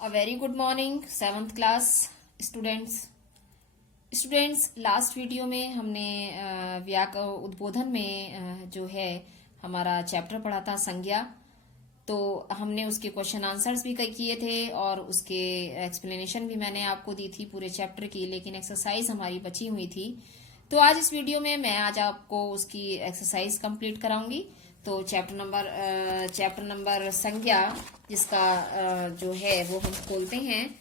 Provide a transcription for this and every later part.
A very good morning 7th class students last video में हमने उद्बोधन में जो है हमारा चैप्टर पढ़ा था संज्ञा। तो हमने उसके क्वेश्चन आंसर्स भी किए थे और उसके एक्सप्लेनेशन भी मैंने आपको दी थी पूरे चैप्टर की, लेकिन एक्सरसाइज हमारी बची हुई थी। तो आज इस वीडियो में मैं आज आपको उसकी एक्सरसाइज कंप्लीट कराऊंगी। तो चैप्टर नंबर संज्ञा जिसका जो है वो हम खोलते हैं।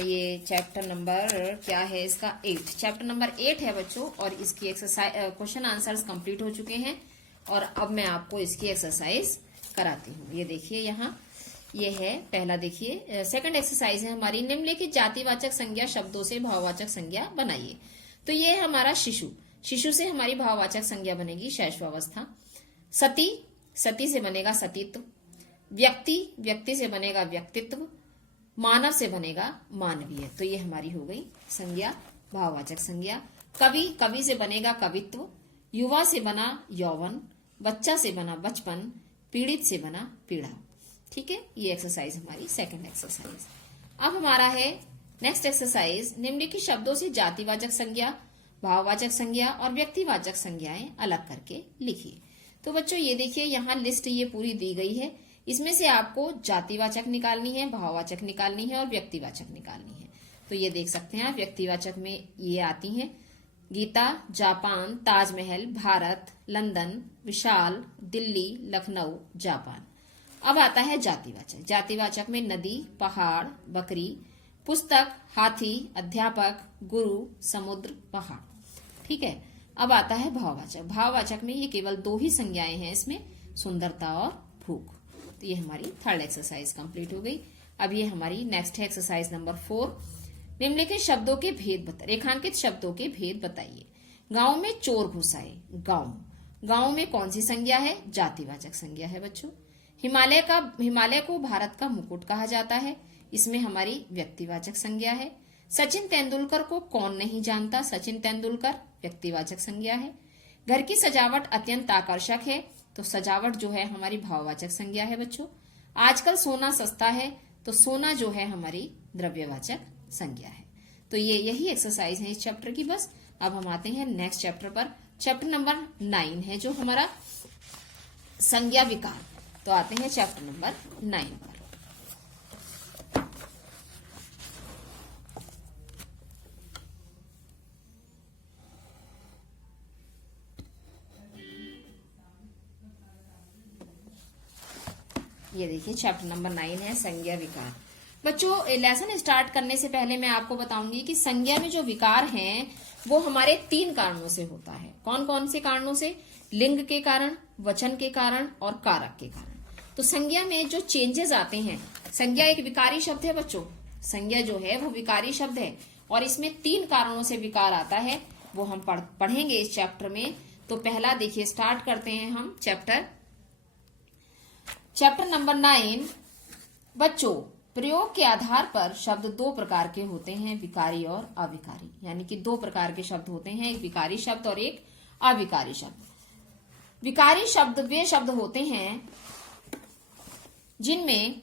ये चैप्टर नंबर क्या है इसका 8, चैप्टर नंबर 8 है बच्चों। और इसकी एक्सरसाइज क्वेश्चन आंसर्स कंप्लीट हो चुके हैं और अब मैं आपको इसकी एक्सरसाइज कराती हूँ। ये देखिए यहाँ ये है पहला, देखिए सेकंड एक्सरसाइज है हमारी। निम्नलिखित जातिवाचक संज्ञा शब्दों से भाववाचक संज्ञा बनाइए। तो ये है हमारा शिशु से हमारी भाववाचक संज्ञा बनेगी शैशवावस्था। सती से बनेगा सतीत्व। व्यक्ति से बनेगा व्यक्तित्व। मानव से बनेगा मानवीय। तो ये हमारी हो गई संज्ञा, भाववाचक संज्ञा। कवि से बनेगा कवित्व। युवा से बना यौवन। बच्चा से बना बचपन। पीड़ित से बना पीड़ा। ठीक है, ये एक्सरसाइज हमारी सेकंड एक्सरसाइज। अब हमारा है नेक्स्ट एक्सरसाइज। निम्नलिखित शब्दों से जातिवाचक संज्ञा, भाववाचक संज्ञा और व्यक्तिवाचक संज्ञाएं अलग करके लिखिए। तो बच्चों ये देखिए यहाँ लिस्ट ये पूरी दी गई है। इसमें से आपको जातिवाचक निकालनी है, भाववाचक निकालनी है और व्यक्तिवाचक निकालनी है। तो ये देख सकते हैं आप, व्यक्तिवाचक में ये आती हैं गीता, जापान, ताजमहल, भारत, लंदन, विशाल, दिल्ली, लखनऊ, जापान। अब आता है जातिवाचक। जातिवाचक में नदी, पहाड़, बकरी, पुस्तक, हाथी, अध्यापक, गुरु, समुद्र, पहाड़। ठीक है, अब आता है भाववाचक। भाववाचक में ये केवल 2 ही संज्ञाएं हैं इसमें, सुंदरता और भूख। तो ये हमारी थर्ड एक्सरसाइज कंप्लीट हो गई। अब ये हमारी नेक्स्ट है एक्सरसाइज नंबर 4। निम्नलिखित शब्दों के भेद रेखांकित शब्दों के भेद बताइए। गांव में चोर घुस आए। गांव में कौन सी संज्ञा है? जातिवाचक संज्ञा है बच्चों। हिमालय को भारत का मुकुट कहा जाता है। इसमें हमारी व्यक्तिवाचक संज्ञा है। सचिन तेंदुलकर को कौन नहीं जानता? सचिन तेंदुलकर व्यक्तिवाचक संज्ञा है। घर की सजावट अत्यंत आकर्षक है। तो सजावट जो है हमारी भाववाचक संज्ञा है बच्चों। आजकल सोना सस्ता है। तो सोना जो है हमारी द्रव्यवाचक संज्ञा है। तो ये यही एक्सरसाइज है इस चैप्टर की। बस अब हम आते हैं नेक्स्ट चैप्टर पर। चैप्टर नंबर 9 है जो हमारा संज्ञा विकार। तो आते हैं चैप्टर नंबर 9 पर। ये देखिए चैप्टर नंबर 9 है संज्ञा विकार। बच्चों लेसन स्टार्ट करने से पहले मैं आपको बताऊंगी कि संज्ञा में जो विकार हैं वो हमारे 3 कारणों से होता है। कौन कौन से कारणों से? लिंग के कारण, वचन के कारण और कारक के कारण। तो संज्ञा में जो चेंजेस आते हैं, संज्ञा एक विकारी शब्द है बच्चों। संज्ञा जो है वो विकारी शब्द है और इसमें 3 कारणों से विकार आता है, वो हम पढ़ेंगे इस चैप्टर में। तो पहला देखिए, स्टार्ट करते हैं हम चैप्टर नंबर 9। बच्चों प्रयोग के आधार पर शब्द 2 प्रकार के होते हैं, विकारी और अविकारी। यानी कि 2 प्रकार के शब्द होते हैं, एक विकारी शब्द और एक अविकारी शब्द। विकारी शब्द वे शब्द होते हैं जिनमें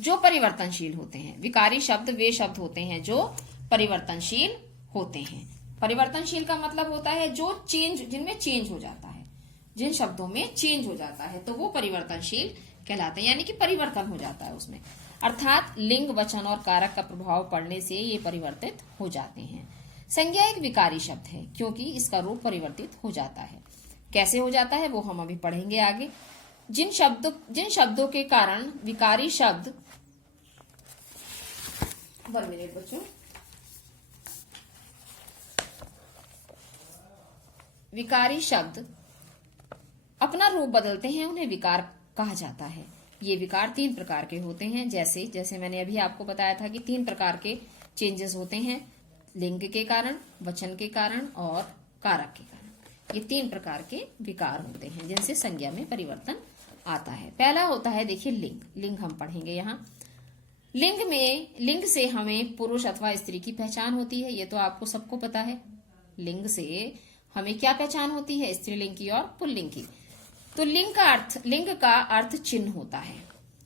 जो परिवर्तनशील होते हैं। विकारी शब्द वे शब्द होते हैं जो परिवर्तनशील होते हैं। परिवर्तनशील का मतलब होता है जिनमें चेंज हो जाता है, जिन शब्दों में चेंज हो जाता है तो वो परिवर्तनशील कहलाते हैं, यानी कि परिवर्तन हो जाता है उसमें। अर्थात लिंग, वचन और कारक का प्रभाव पड़ने से ये परिवर्तित हो जाते हैं। संज्ञा एक विकारी शब्द है क्योंकि इसका रूप परिवर्तित हो जाता है। कैसे हो जाता है वो हम अभी पढ़ेंगे आगे। जिन शब्दों के कारण विकारी शब्द 1 मिनट बच्चों, विकारी शब्द अपना रूप बदलते हैं उन्हें विकार कहा जाता है। ये विकार 3 प्रकार के होते हैं। जैसे मैंने अभी आपको बताया था कि 3 प्रकार के चेंजेस होते हैं, लिंग के कारण, वचन के कारण और कारक के कारण। ये 3 प्रकार के विकार होते हैं जिनसे संज्ञा में परिवर्तन आता है। पहला होता है देखिए लिंग हम पढ़ेंगे यहाँ। लिंग से हमें पुरुष अथवा स्त्री की पहचान होती है, ये तो आपको सबको पता है। लिंग से हमें क्या पहचान होती है? स्त्रीलिंग की और पुल्लिंग की। तो लिंग का अर्थ चिन्ह होता है।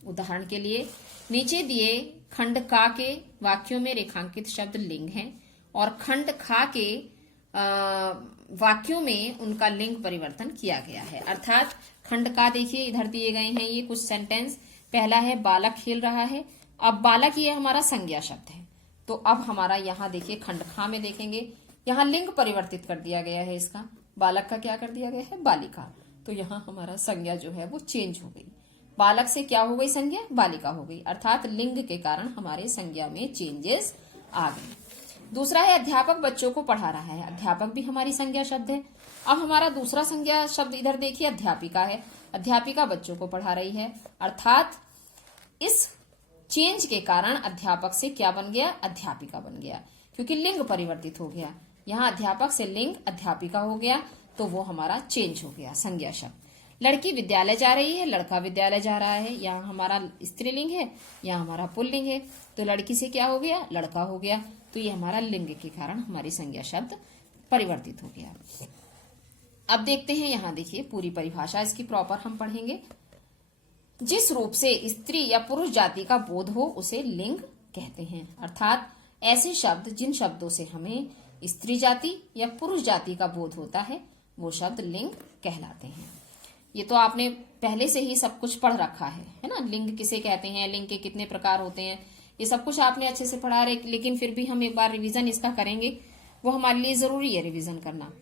उदाहरण के लिए नीचे दिए खंड का के वाक्यों में रेखांकित शब्द लिंग हैं और खंड खा के वाक्यों में उनका लिंग परिवर्तन किया गया है। अर्थात खंड का देखिए इधर दिए गए हैं ये कुछ सेंटेंस। पहला है बालक खेल रहा है। अब बालक ये हमारा संज्ञा शब्द है। तो अब हमारा यहाँ देखिए खंड खा में देखेंगे यहाँ लिंग परिवर्तित कर दिया गया है इसका। बालक का क्या कर दिया गया है? बालिका। तो यहाँ हमारा संज्ञा जो है वो चेंज हो गई। बालक से क्या हो गई संज्ञा? बालिका हो गई। अर्थात लिंग के कारण हमारे संज्ञा में चेंजेस आ गए। दूसरा है अध्यापक बच्चों को पढ़ा रहा है। अध्यापक भी हमारी संज्ञा शब्द है। अब हमारा दूसरा संज्ञा शब्द इधर देखिए अध्यापिका है। अध्यापिका बच्चों को पढ़ा रही है। अर्थात इस चेंज के कारण अध्यापक से क्या बन गया? अध्यापिका बन गया, क्योंकि लिंग परिवर्तित हो गया। यहाँ अध्यापक से लिंग अध्यापिका हो गया, तो वो हमारा चेंज हो गया संज्ञा शब्द। लड़की विद्यालय जा रही है, लड़का विद्यालय जा रहा है। यहाँ हमारा स्त्रीलिंग है, यहाँ हमारा पुल्लिंग है। तो लड़की से क्या हो गया? लड़का हो गया। तो ये हमारा लिंग के कारण हमारी संज्ञा शब्द परिवर्तित हो गया। अब देखते हैं यहाँ देखिए पूरी परिभाषा इसकी प्रॉपर हम पढ़ेंगे। जिस रूप से स्त्री या पुरुष जाति का बोध हो उसे लिंग कहते हैं। अर्थात ऐसे शब्द जिन शब्दों से हमें स्त्री जाति या पुरुष जाति का बोध होता है वो शब्द लिंग कहलाते हैं। ये तो आपने पहले से ही सब कुछ पढ़ रखा है ना। लिंग किसे कहते हैं, लिंग के कितने प्रकार होते हैं, ये सब कुछ आपने अच्छे से पढ़ा है। लेकिन फिर भी हम एक बार रिवीजन इसका करेंगे, वो हमारे लिए जरूरी है रिवीजन करना।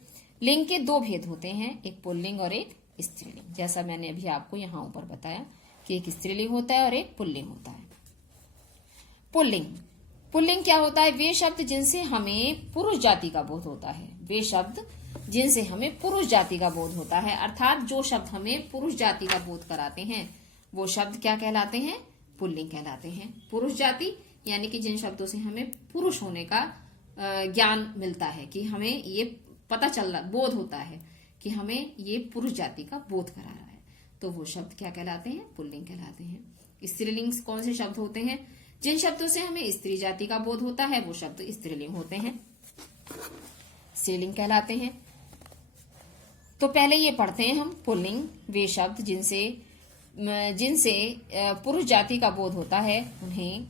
लिंग के दो भेद होते हैं, एक पुल्लिंग और एक स्त्रीलिंग। जैसा मैंने अभी आपको यहाँ ऊपर बताया कि एक स्त्रीलिंग होता है और एक पुल्लिंग होता है। पुल्लिंग पुल्लिंग क्या होता है? वे शब्द जिनसे हमें पुरुष जाति का बोध होता है। वे शब्द जिनसे हमें पुरुष जाति का बोध होता है। अर्थात जो शब्द हमें पुरुष जाति का बोध कराते हैं वो शब्द क्या कहलाते हैं? पुल्लिंग कहलाते हैं। पुरुष जाति यानी कि जिन शब्दों से हमें पुरुष होने का ज्ञान मिलता है, कि हमें ये पता चल रहा, बोध होता है कि हमें ये पुरुष जाति का बोध करा रहा है, तो वो शब्द क्या कहलाते हैं? पुल्लिंग कहलाते हैं। स्त्रीलिंग कौन से शब्द होते हैं? जिन शब्दों से हमें स्त्री जाति का बोध होता है वो शब्द स्त्रीलिंग होते हैं, स्त्रीलिंग कहलाते हैं। तो पहले ये पढ़ते हैं हम पुल्लिंग। वे शब्द जिनसे पुरुष जाति का बोध होता है उन्हें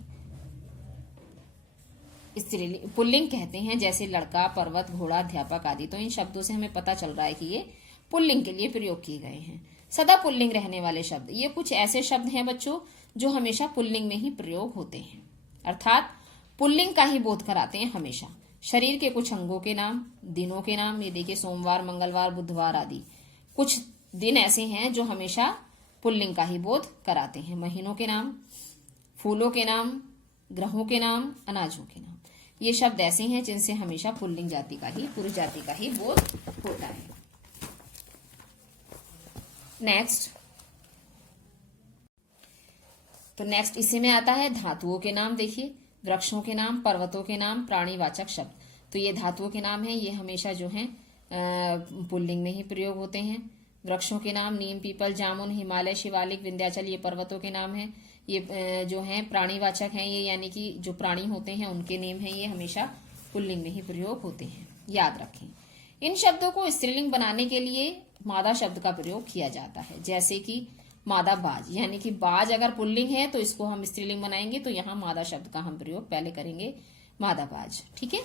स्त्रीलिंग पुल्लिंग कहते हैं। जैसे लड़का, पर्वत, घोड़ा, अध्यापक आदि। तो इन शब्दों से हमें पता चल रहा है कि ये पुल्लिंग के लिए प्रयोग किए गए हैं। सदा पुल्लिंग रहने वाले शब्द, ये कुछ ऐसे शब्द हैं बच्चों जो हमेशा पुल्लिंग में ही प्रयोग होते हैं। अर्थात पुल्लिंग का ही बोध कराते हैं हमेशा। शरीर के कुछ अंगों के नाम, दिनों के नाम, ये देखिए सोमवार, मंगलवार, बुधवार आदि कुछ दिन ऐसे हैं जो हमेशा पुल्लिंग का ही बोध कराते हैं। महीनों के नाम, फूलों के नाम, ग्रहों के नाम, अनाजों के नाम, ये शब्द ऐसे हैं जिनसे हमेशा पुल्लिंग जाति का ही, पुरुष जाति का ही बोध होता है। नेक्स्ट इसी में आता है धातुओं के नाम। देखिए वृक्षों के नाम, पर्वतों के नाम, प्राणीवाचक शब्द। तो ये धातुओं के नाम हैं, ये हमेशा जो हैं पुल्लिंग में ही प्रयोग होते हैं। वृक्षों के नाम नीम, पीपल, जामुन, हिमालय, शिवालिक, विंध्याचल, ये पर्वतों के नाम हैं। ये जो हैं प्राणीवाचक हैं, ये यानी कि जो प्राणी होते हैं उनके नेम हैं, ये हमेशा पुल्लिंग में ही प्रयोग होते हैं, याद रखें। इन शब्दों को स्त्रीलिंग बनाने के लिए मादा शब्द का प्रयोग किया जाता है। जैसे कि मादा बाज, यानी कि बाज अगर पुल्लिंग है तो इसको हम स्त्रीलिंग बनाएंगे, तो यहाँ मादा शब्द का हम प्रयोग पहले करेंगे, मादा बाज। ठीक है,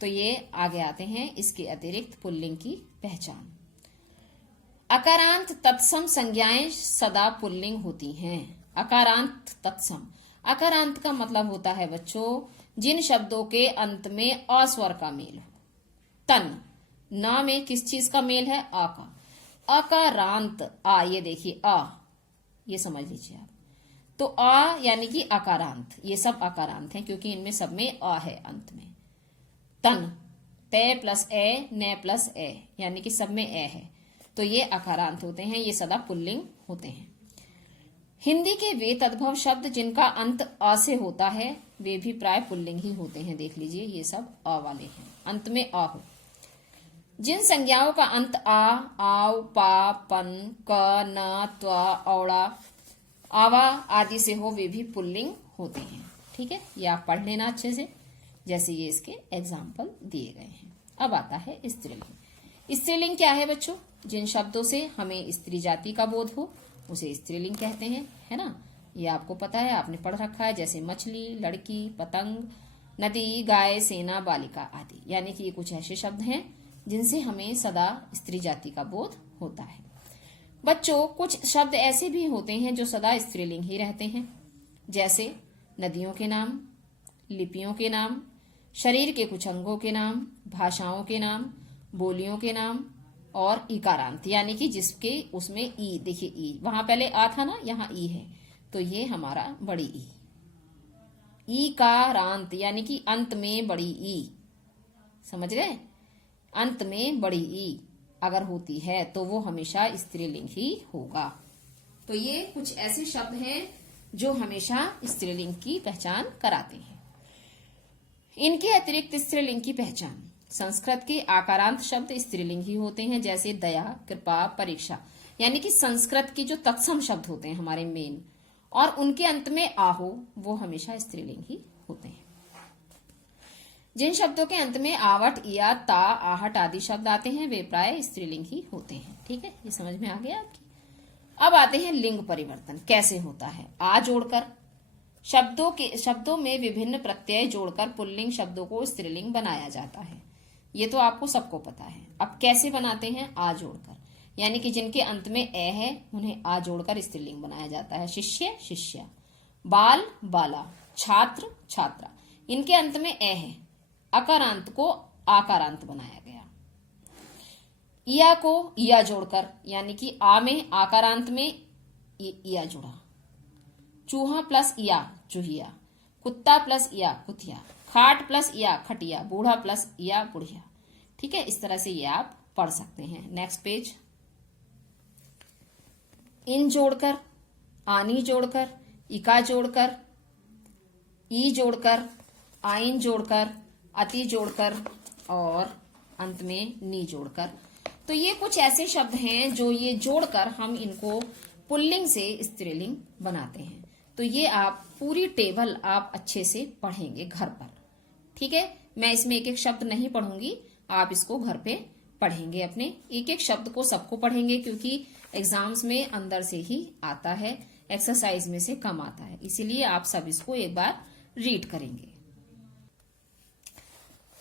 तो ये आगे आते हैं इसके अतिरिक्त पुल्लिंग की पहचान। अकारांत तत्सम संज्ञाएं सदा पुल्लिंग होती हैं। अकारांत तत्सम, अकारांत का मतलब होता है बच्चों जिन शब्दों के अंत में अस्वर का मेल हो। तन, ना में किस चीज का मेल है? आ का। अकारांत, आ, ये देखिए आ, ये समझ लीजिए आप। तो आ यानी कि अकारांत, ये सब अकारांत हैं क्योंकि इनमें सब में आ है अंत में। तन, ते प्लस ए, ने प्लस ए, यानी कि सब में ए है, तो ये अकारांत होते हैं, ये सदा पुल्लिंग होते हैं। हिंदी के वे तद्भव शब्द जिनका अंत आ से होता है वे भी प्राय पुल्लिंग ही होते हैं। देख लीजिए ये सब आ वाले हैं, अंत में आ हो। जिन संज्ञाओं का अंत आ, आव, पा, पन, क, न, त्वा, औड़ा, आवा आदि से हो वे भी पुल्लिंग होते हैं। ठीक है, ये आप पढ़ लेना अच्छे से, जैसे ये इसके एग्जाम्पल दिए गए हैं। अब आता है स्त्रीलिंग। स्त्रीलिंग क्या है बच्चों? जिन शब्दों से हमें स्त्री जाति का बोध हो उसे स्त्रीलिंग कहते हैं, है ना। ये आपको पता है, आपने पढ़ रखा है, जैसे मछली, लड़की, पतंग, नदी, गाय, सेना, बालिका आदि। यानी कि ये कुछ ऐसे शब्द हैं जिनसे हमें सदा स्त्री जाति का बोध होता है। बच्चों, कुछ शब्द ऐसे भी होते हैं जो सदा स्त्रीलिंग ही रहते हैं, जैसे नदियों के नाम, लिपियों के नाम, शरीर के कुछ अंगों के नाम, भाषाओं के नाम, बोलियों के नाम और इकारांत, यानी कि जिसके उसमें ई, देखिए ई, वहां पहले आ था ना, यहाँ ई है, तो ये हमारा बड़ी ई। ईकारांत यानी कि अंत में बड़ी ई, समझ गए? अंत में बड़ी ई अगर होती है तो वो हमेशा स्त्रीलिंग ही होगा। तो ये कुछ ऐसे शब्द हैं जो हमेशा स्त्रीलिंग की पहचान कराते हैं। इनके अतिरिक्त स्त्रीलिंग की पहचान, संस्कृत के आकारांत शब्द स्त्रीलिंग ही होते हैं, जैसे दया, कृपा, परीक्षा, यानी कि संस्कृत के जो तत्सम शब्द होते हैं हमारे मेन, और उनके अंत में आहो, वो हमेशा स्त्रीलिंग ही होते हैं। जिन शब्दों के अंत में आवट, या, ता, आहट आदि शब्द आते हैं वे प्राय स्त्रीलिंग ही होते हैं। ठीक है, ये समझ में आ गया आपकी। अब आते हैं लिंग परिवर्तन कैसे होता है। आ जोड़कर, शब्दों में विभिन्न प्रत्यय जोड़कर पुल्लिंग शब्दों को स्त्रीलिंग बनाया जाता है। ये तो आपको सबको पता है। अब कैसे बनाते हैं? आ जोड़कर, यानी कि जिनके अंत में ए है उन्हें आ जोड़कर स्त्रीलिंग बनाया जाता है। शिष्य, शिष्या, बाल, बाला, छात्र, छात्रा, इनके अंत में ए है, अकारांत को आकारांत बनाया गया। इया को इया जोड़कर, यानी कि आ में आकारांत में इया जुड़ा। चूहा प्लस इया, चूहिया, कुत्ता प्लस इया, कुतिया, खाट प्लस इया, खटिया, बूढ़ा प्लस इया, बुढ़िया। ठीक है, इस तरह से ये आप पढ़ सकते हैं। Next page. इन जोड़कर, आनी जोड़कर, इका जोड़कर, ई जोड़कर, आइन जोड़कर, अति जोड़कर और अंत में नी जोड़कर। तो ये कुछ ऐसे शब्द हैं जो ये जोड़कर हम इनको पुल्लिंग से स्त्रीलिंग बनाते हैं। तो ये आप पूरी टेबल आप अच्छे से पढ़ेंगे घर पर। ठीक है, मैं इसमें एक एक शब्द नहीं पढ़ूंगी, आप इसको घर पे पढ़ेंगे, अपने एक एक शब्द को सबको पढ़ेंगे, क्योंकि एग्जाम्स में अंदर से ही आता है, एक्सरसाइज में से कम आता है, इसीलिए आप सब इसको एक बार रीड करेंगे।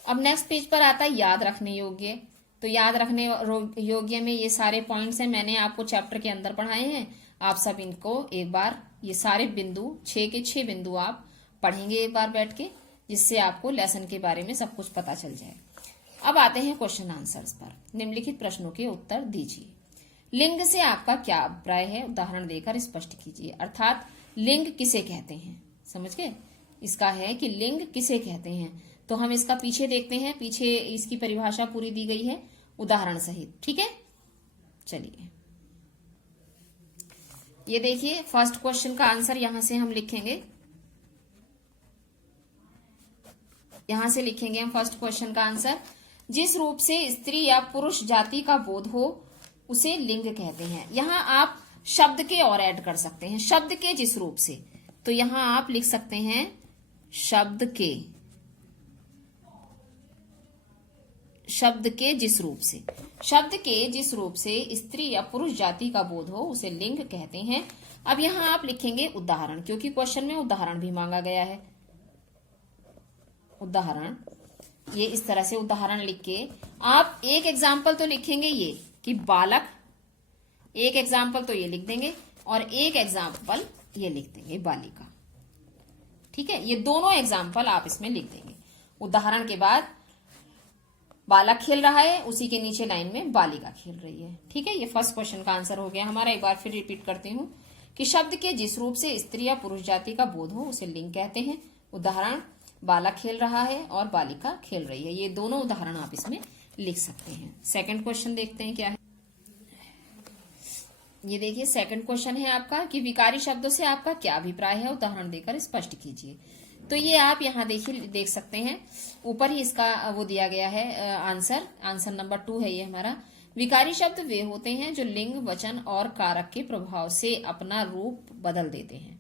अब नेक्स्ट पेज पर आता है याद रखने योग्य। तो याद रखने योग्य में ये सारे पॉइंट्स हैं, मैंने आपको चैप्टर के अंदर पढ़ाए हैं। आप सब इनको एक बार, ये सारे बिंदु 6 के 6 बिंदु आप पढ़ेंगे एक बार बैठ के, जिससे आपको लेसन के बारे में सब कुछ पता चल जाए। अब आते हैं क्वेश्चन आंसर्स पर। निम्नलिखित प्रश्नों के उत्तर दीजिए। लिंग से आपका क्या अभिप्राय है, उदाहरण देकर स्पष्ट कीजिए। अर्थात लिंग किसे कहते हैं, समझ गए? इसका है कि लिंग किसे कहते हैं, तो हम इसका पीछे देखते हैं, पीछे इसकी परिभाषा पूरी दी गई है उदाहरण सहित। ठीक है, चलिए ये देखिए फर्स्ट क्वेश्चन का आंसर यहां से हम लिखेंगे, यहां से लिखेंगे हम फर्स्ट क्वेश्चन का आंसर। जिस रूप से स्त्री या पुरुष जाति का बोध हो उसे लिंग कहते हैं। यहां आप शब्द के और ऐड कर सकते हैं, शब्द के जिस रूप से, तो यहां आप लिख सकते हैं शब्द के जिस रूप से, शब्द के जिस रूप से स्त्री या पुरुष जाति का बोध हो उसे लिंग कहते हैं। अब यहां आप लिखेंगे उदाहरण, क्योंकि क्वेश्चन में उदाहरण भी मांगा गया है। उदाहरण, ये इस तरह से उदाहरण लिख के आप एक एग्जाम्पल तो लिखेंगे ये कि बालक, एक एग्जाम्पल तो ये लिख देंगे और एक एग्जाम्पल ये लिख देंगे बालिका। ठीक है, ये दोनों एग्जाम्पल आप इसमें लिख देंगे। उदाहरण के बाद बालक खेल रहा है, उसी के नीचे लाइन में बालिका खेल रही है। ठीक है, ये फर्स्ट क्वेश्चन का आंसर हो गया हमारा। एक बार फिर रिपीट करती हूँ कि शब्द के जिस रूप से स्त्री या पुरुष जाति का बोध हो उसे लिंग कहते हैं। उदाहरण, बालक खेल रहा है और बालिका खेल रही है। ये दोनों उदाहरण आप इसमें लिख सकते हैं। सेकंड क्वेश्चन देखते हैं क्या है। ये देखिए सेकंड क्वेश्चन है आपका कि विकारी शब्दों से आपका क्या अभिप्राय है, उदाहरण देकर स्पष्ट कीजिए। तो ये आप यहाँ देखिए देख सकते हैं, ऊपर ही इसका वो दिया गया है आंसर नंबर 2 है ये हमारा। विकारी शब्द वे होते हैं जो लिंग, वचन और कारक के प्रभाव से अपना रूप बदल देते हैं।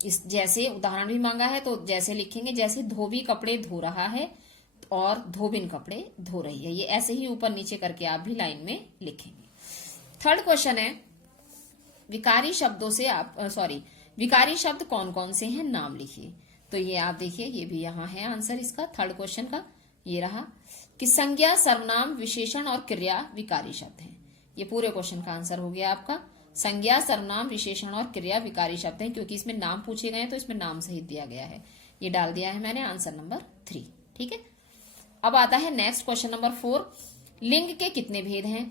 इस जैसे उदाहरण भी मांगा है, तो जैसे लिखेंगे, जैसे धोबी कपड़े धो रहा है और धोबिन कपड़े धो रही है। ये ऐसे ही ऊपर नीचे करके आप भी लाइन में लिखेंगे। थर्ड क्वेश्चन है, विकारी शब्दों से आप विकारी शब्द कौन कौन से हैं, नाम लिखिए। तो ये आप देखिए, ये भी यहाँ है आंसर इसका, थर्ड क्वेश्चन का ये रहा कि संज्ञा, सर्वनाम, विशेषण और क्रिया विकारी शब्द हैं। ये पूरे क्वेश्चन का आंसर हो गया आपका। संज्ञा, सर्वनाम, विशेषण और क्रिया विकारी शब्द हैं, क्योंकि इसमें नाम पूछे गए हैं तो इसमें नाम सहित दिया गया है। ये डाल दिया है मैंने आंसर नंबर 3। ठीक है, अब आता है नेक्स्ट क्वेश्चन नंबर 4। लिंग के कितने भेद हैं?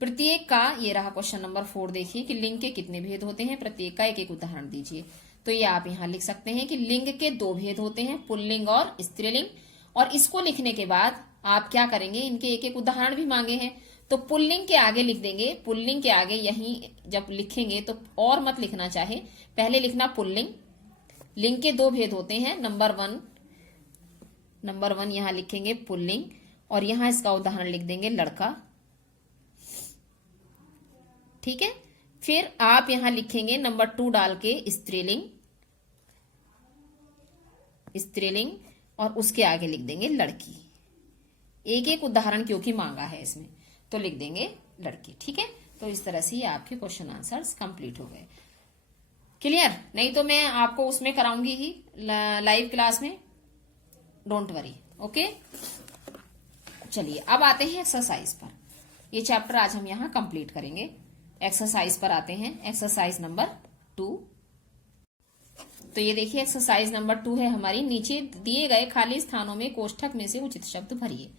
प्रत्येक का, ये रहा क्वेश्चन नंबर 4, देखिए कि लिंग के कितने भेद होते हैं, प्रत्येक का एक एक उदाहरण दीजिए। तो ये आप यहाँ लिख सकते हैं कि लिंग के 2 भेद होते हैं, पुल्लिंग और स्त्रीलिंग। और इसको लिखने के बाद आप क्या करेंगे, इनके एक एक उदाहरण भी मांगे हैं तो पुल्लिंग के आगे लिख देंगे। पुल्लिंग के आगे यहीं जब लिखेंगे तो और मत लिखना चाहे, पहले लिखना पुल्लिंग। लिंग के 2 भेद होते हैं, नंबर 1 यहां लिखेंगे पुल्लिंग, और यहां इसका उदाहरण लिख देंगे लड़का। ठीक है, फिर आप यहां लिखेंगे नंबर 2 डाल के स्त्रीलिंग, और उसके आगे लिख देंगे लड़की। एक एक उदाहरण क्योंकि मांगा है इसमें, तो लिख देंगे लड़की। ठीक है, तो इस तरह से ये आपके क्वेश्चन आंसर्स कंप्लीट हो गए। क्लियर? नहीं तो मैं आपको उसमें कराऊंगी ही लाइव क्लास में, डोंट वरी। ओके, चलिए अब आते हैं एक्सरसाइज पर। ये चैप्टर आज हम यहाँ कंप्लीट करेंगे। एक्सरसाइज पर आते हैं, एक्सरसाइज नंबर 2। तो ये देखिए एक्सरसाइज नंबर 2 है हमारी। नीचे दिए गए खाली स्थानों में कोष्ठक में से उचित शब्द भरिए।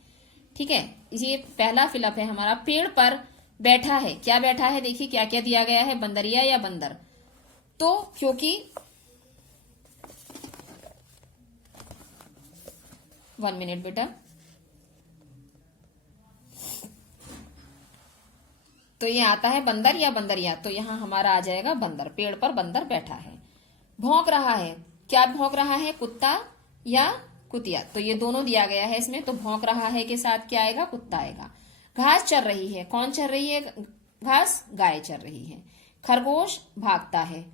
ठीक है, ये पहला फिलअप है हमारा। पेड़ पर बैठा है, क्या बैठा है, देखिए क्या क्या दिया गया है, बंदरिया या बंदर। तो क्योंकि 1 मिनट बेटा, तो ये आता है बंदर या बंदरिया, तो यहां हमारा आ जाएगा बंदर। पेड़ पर बंदर बैठा है। भौंक रहा है, क्या भौंक रहा है, कुत्ता या कुतिया, तो ये दोनों दिया गया है इसमें, तो भौंक रहा है के साथ क्या आएगा, कुत्ता आएगा। घास चर रही है, कौन चर रही है घास, गाय चर रही है। खरगोश भागता है,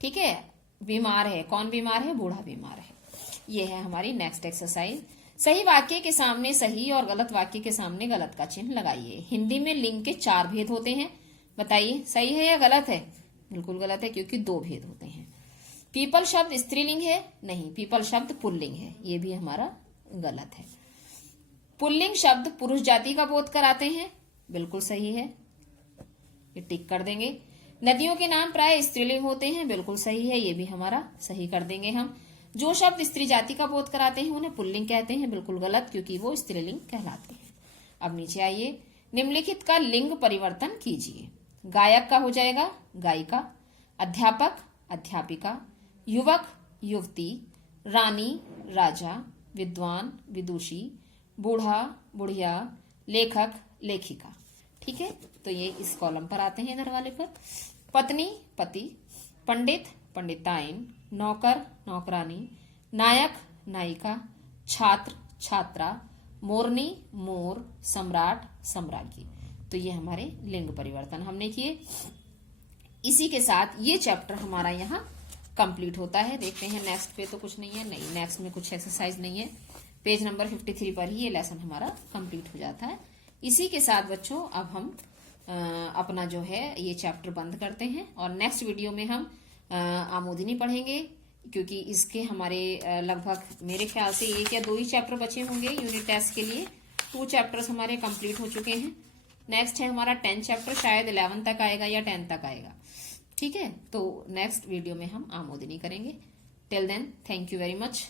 ठीक है। बीमार है, कौन बीमार है, बूढ़ा बीमार है। ये है हमारी नेक्स्ट एक्सरसाइज। सही वाक्य के सामने सही और गलत वाक्य के सामने गलत का चिन्ह लगाइए। हिंदी में लिंग के 4 भेद होते हैं, बताइए सही है या गलत है। बिल्कुल गलत है, क्योंकि 2 भेद होते हैं। पीपल शब्द स्त्रीलिंग है, नहीं, पीपल शब्द पुल्लिंग है, ये भी हमारा गलत है। पुल्लिंग शब्द पुरुष जाति का बोध कराते हैं, बिल्कुल सही है, ये टिक कर देंगे। नदियों के नाम प्राय स्त्रीलिंग होते हैं, बिल्कुल सही है, ये भी हमारा सही कर देंगे हम। जो शब्द स्त्री जाति का बोध कराते हैं उन्हें पुल्लिंग कहते हैं, बिल्कुल गलत, क्योंकि वो स्त्रीलिंग कहलाते हैं। अब नीचे आइए, निम्नलिखित का लिंग परिवर्तन कीजिए। गायक का हो जाएगा गायिका, अध्यापक अध्यापिका, युवक युवती, रानी राजा, विद्वान विदुषी, बूढ़ा बुढ़िया, लेखक लेखिका। ठीक है, तो ये इस कॉलम पर आते हैं, इधर वाले पर। पत्नी पति, पंडित पंडिताइन, नौकर नौकरानी, नायक नायिका, छात्र छात्रा, मोरनी मोर, सम्राट सम्राज्ञी। तो ये हमारे लिंग परिवर्तन हमने किए। इसी के साथ ये चैप्टर हमारा यहाँ कंप्लीट होता है। देखते हैं नेक्स्ट पे तो कुछ नहीं है, नहीं नेक्स्ट में कुछ एक्सरसाइज नहीं है। पेज नंबर 53 पर ही ये लेसन हमारा कंप्लीट हो जाता है। इसी के साथ बच्चों अब हम अपना जो है ये चैप्टर बंद करते हैं, और नेक्स्ट वीडियो में हम आमोदिनी पढ़ेंगे, क्योंकि इसके हमारे लगभग मेरे ख्याल से 1 या 2 ही चैप्टर बचे होंगे यूनिट टेस्ट के लिए। 2 चैप्टर्स हमारे कंप्लीट हो चुके हैं। नेक्स्ट है हमारा 10 चैप्टर, शायद 11 तक आएगा या 10 तक आएगा। ठीक है, तो नेक्स्ट वीडियो में हम आमोदिनी करेंगे। Till then, thank you very much.